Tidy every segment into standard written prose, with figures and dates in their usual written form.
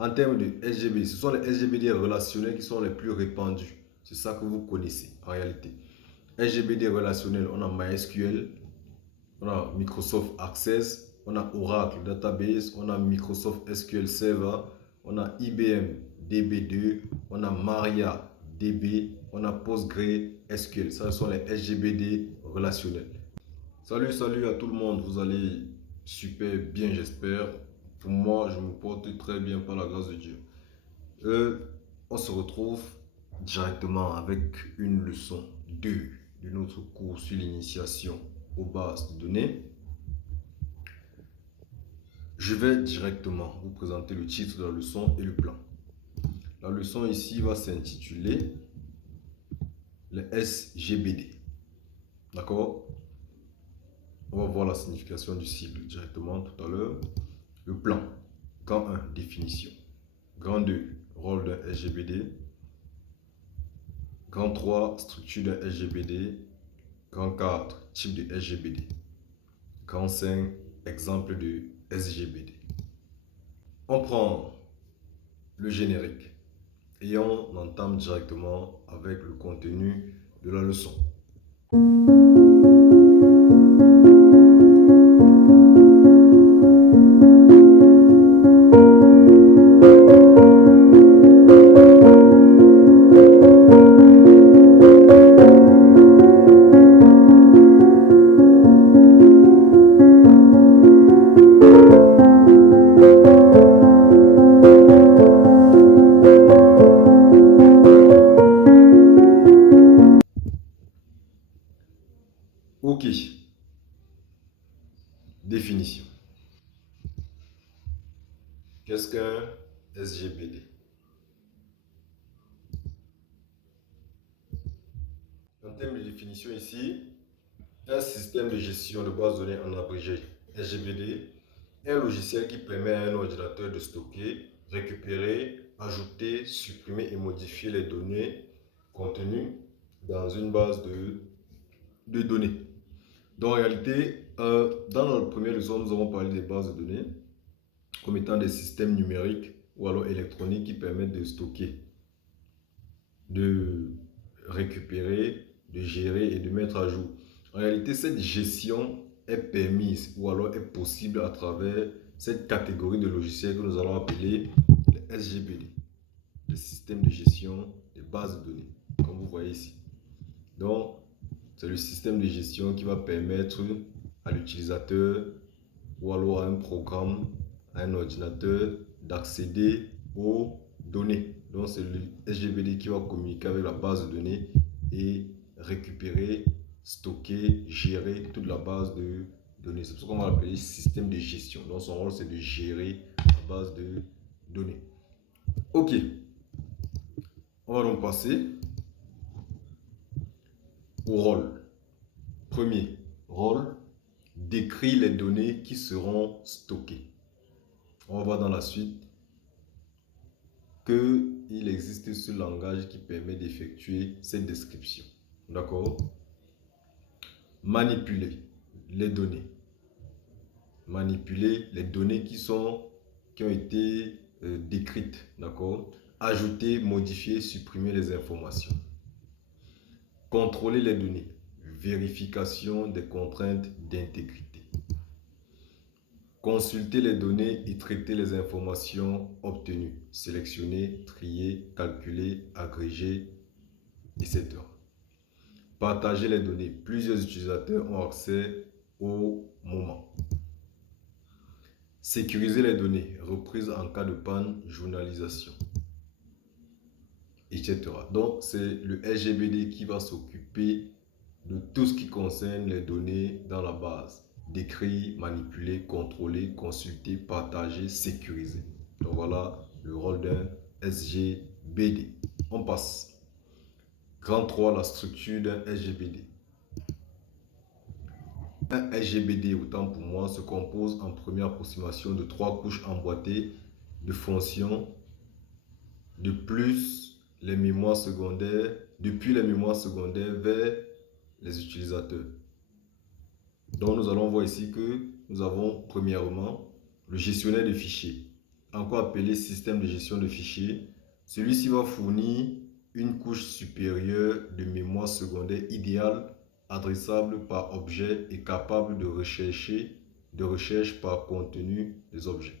En termes de SGBD, ce sont les SGBD relationnels qui sont les plus répandus. C'est ça que vous connaissez en réalité. SGBD relationnel, on a MySQL, on a Microsoft Access, on a Oracle Database, on a Microsoft SQL Server, on a IBM DB2, on a MariaDB, on a PostgreSQL. Ça, ce sont les SGBD relationnels. Salut à tout le monde. Vous allez super bien, j'espère. Pour moi, je me porte très bien par la grâce de Dieu. On se retrouve directement avec une leçon 2 de notre cours sur l'initiation aux bases de données. Je vais directement vous présenter le titre de la leçon et le plan. La leçon ici va s'intituler les SGBD. D'accord? On va voir la signification du cycle directement tout à l'heure. Le plan. Grand 1, définition. Grand 2, rôle d'un SGBD. Grand 3, structure d'un SGBD. Grand 4, type de SGBD. Grand 5, exemple de SGBD. On prend le générique et on entame directement avec le contenu de la leçon. Ok, définition. Qu'est-ce qu'un SGBD? En termes de définition ici, un système de gestion de base de données en abrégé SGBD est un logiciel qui permet à un ordinateur de stocker, récupérer, ajouter, supprimer et modifier les données contenues dans une base de données. Donc en réalité, dans notre première leçon, nous avons parlé des bases de données comme étant des systèmes numériques ou alors électroniques qui permettent de stocker, de récupérer, de gérer et de mettre à jour. En réalité, cette gestion est permise ou alors est possible à travers cette catégorie de logiciels que nous allons appeler les SGBD, les systèmes de gestion des bases de données, comme vous voyez ici. Donc, c'est le système de gestion qui va permettre à l'utilisateur ou alors à un programme, à un ordinateur d'accéder aux données. Donc, c'est le SGBD qui va communiquer avec la base de données et récupérer, stocker, gérer toute la base de données. C'est pour ça qu'on va l'appeler système de gestion. Donc, son rôle, c'est de gérer la base de données. Ok. On va donc passer au rôle. Premier rôle, décrit les données qui seront stockées. On va voir dans la suite qu'il existe ce langage qui permet d'effectuer cette description. D'accord? Manipuler les données. Manipuler les données qui ont été décrites. D'accord? Ajouter, modifier, supprimer les informations. Contrôler les données. Vérification des contraintes d'intégrité. Consulter les données et traiter les informations obtenues. Sélectionner, trier, calculer, agréger, etc. Partager les données. Plusieurs utilisateurs ont accès au moment. Sécuriser les données. Reprise en cas de panne, journalisation, etc. Donc, c'est le SGBD qui va s'occuper de tout ce qui concerne les données dans la base. Décrire, manipuler, contrôler, consulter, partager, sécuriser. Donc voilà le rôle d'un SGBD. On passe. Grand 3, la structure d'un SGBD. Un SGBD, autant pour moi, se compose en première approximation de 3 couches emboîtées de fonctions de plus les mémoires secondaires, depuis les mémoires secondaires vers les utilisateurs. Donc nous allons voir ici que nous avons premièrement le gestionnaire de fichiers encore appelé système de gestion de fichiers. Celui-ci va fournir une couche supérieure de mémoire secondaire idéale, adressable par objet et capable de recherche par contenu des objets.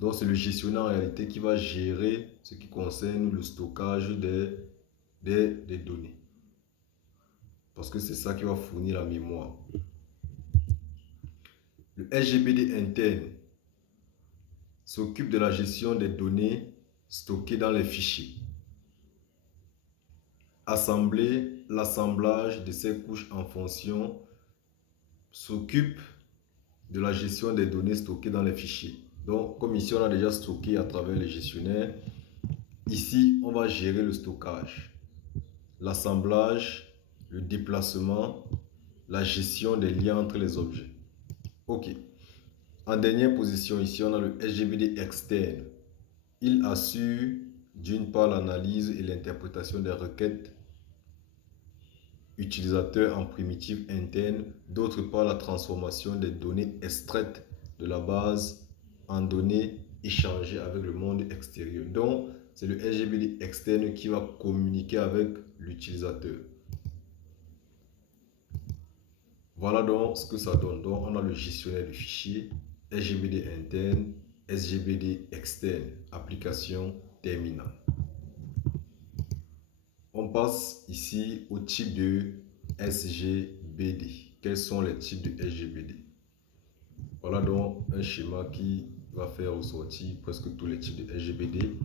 Donc c'est le gestionnaire en réalité qui va gérer ce qui concerne le stockage des données. Parce que c'est ça qui va fournir la mémoire. Le SGBD interne s'occupe de la gestion des données stockées dans les fichiers. L'assemblage de ces couches en fonction s'occupe de la gestion des données stockées dans les fichiers. Donc, comme ici, on a déjà stocké à travers les gestionnaires, ici, on va gérer le stockage, l'assemblage, le déplacement, la gestion des liens entre les objets. OK. En dernière position, ici, on a le SGBD externe. Il assure d'une part l'analyse et l'interprétation des requêtes utilisateurs en primitive interne, d'autre part la transformation des données extraites de la base en données échangées avec le monde extérieur. Donc, c'est le SGBD externe qui va communiquer avec l'utilisateur. Voilà donc ce que ça donne. Donc, on a le gestionnaire de fichiers, SGBD interne, SGBD externe, application terminale. On passe ici au type de SGBD. Quels sont les types de SGBD? Voilà donc un schéma qui va faire ressortir presque tous les types de SGBD.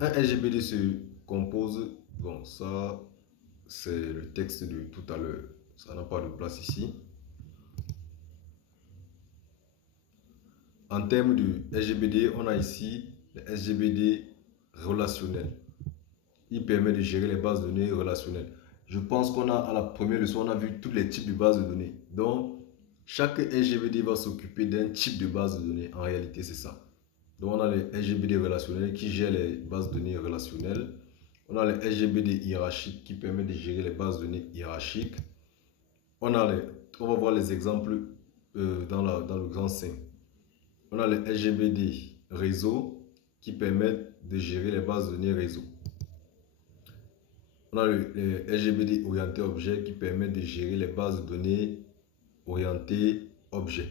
Un SGBD se compose, bon ça c'est le texte de tout à l'heure, ça n'a pas de place ici. En termes de SGBD, on a ici le SGBD relationnel. Il permet de gérer les bases de données relationnelles. Je pense qu'on a, à la première leçon, on a vu tous les types de bases de données. Donc, chaque SGBD va s'occuper d'un type de base de données. En réalité, c'est ça. Donc, on a les SGBD relationnels qui gèrent les bases de données relationnelles. On a les SGBD hiérarchiques qui permettent de gérer les bases de données hiérarchiques. On va voir les exemples dans le grand 5. On a les SGBD réseau qui permettent de gérer les bases de données réseau. On a le SGBD orienté objet qui permet de gérer les bases de données orientées objet.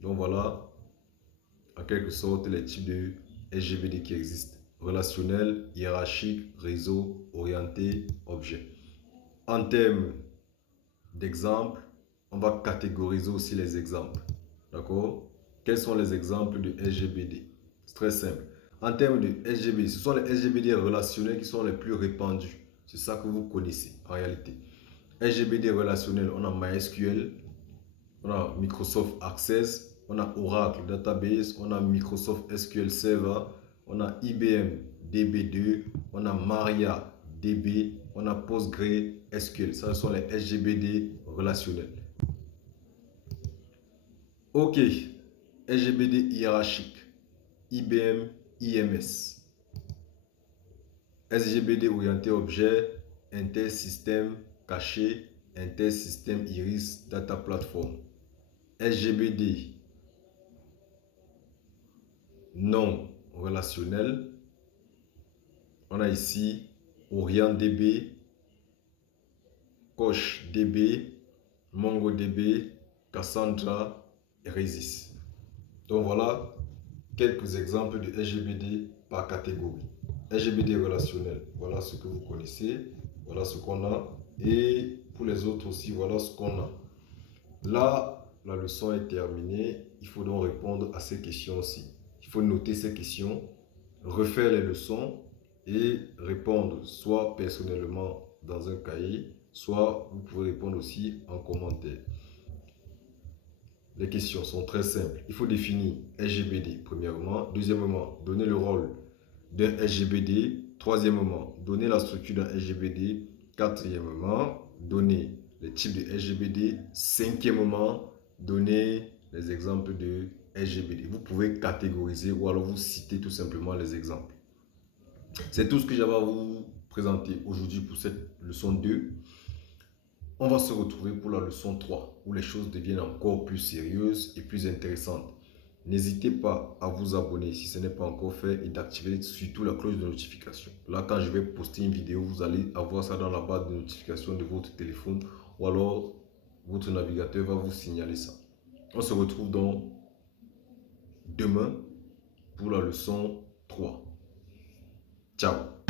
Donc voilà, en quelque sorte, les types de SGBD qui existent. Relationnel, hiérarchique, réseau, orienté, objet. En termes d'exemples, on va catégoriser aussi les exemples. D'accord? Quels sont les exemples de SGBD? C'est très simple. En termes de SGBD, ce sont les SGBD relationnels qui sont les plus répandus. C'est ça que vous connaissez en réalité. SGBD relationnel, on a MySQL, on a Microsoft Access, on a Oracle Database, on a Microsoft SQL Server, on a IBM DB2, on a MariaDB, on a PostgreSQL. Ça, ce sont les SGBD relationnels. OK, SGBD hiérarchique, IBM IMS. SGBD orienté objet, intersystème caché, intersystème Iris Data Platform. SGBD non relationnel. On a ici OrientDB, CoachDB, MongoDB, Cassandra et Resys. Donc voilà quelques exemples de SGBD par catégorie. SGBD relationnel, voilà ce que vous connaissez, voilà ce qu'on a. Et pour les autres aussi, voilà ce qu'on a. Là, la leçon est terminée. Il faut donc répondre à ces questions aussi. Il faut noter ces questions, refaire les leçons et répondre soit personnellement dans un cahier, soit vous pouvez répondre aussi en commentaire. Les questions sont très simples. Il faut définir SGBD premièrement. Deuxièmement, donner le rôle d'un SGBD. Troisièmement, donner la structure d'un SGBD. Quatrièmement, donner les types de SGBD. Cinquièmement, donner les exemples de SGBD. Vous pouvez catégoriser ou alors vous citer tout simplement les exemples. C'est tout ce que j'avais à vous présenter aujourd'hui pour cette leçon 2. On va se retrouver pour la leçon 3 où les choses deviennent encore plus sérieuses et plus intéressantes. N'hésitez pas à vous abonner si ce n'est pas encore fait et d'activer surtout la cloche de notification. Là, quand je vais poster une vidéo, vous allez avoir ça dans la barre de notification de votre téléphone ou alors votre navigateur va vous signaler ça. On se retrouve donc demain pour la leçon 3. Ciao!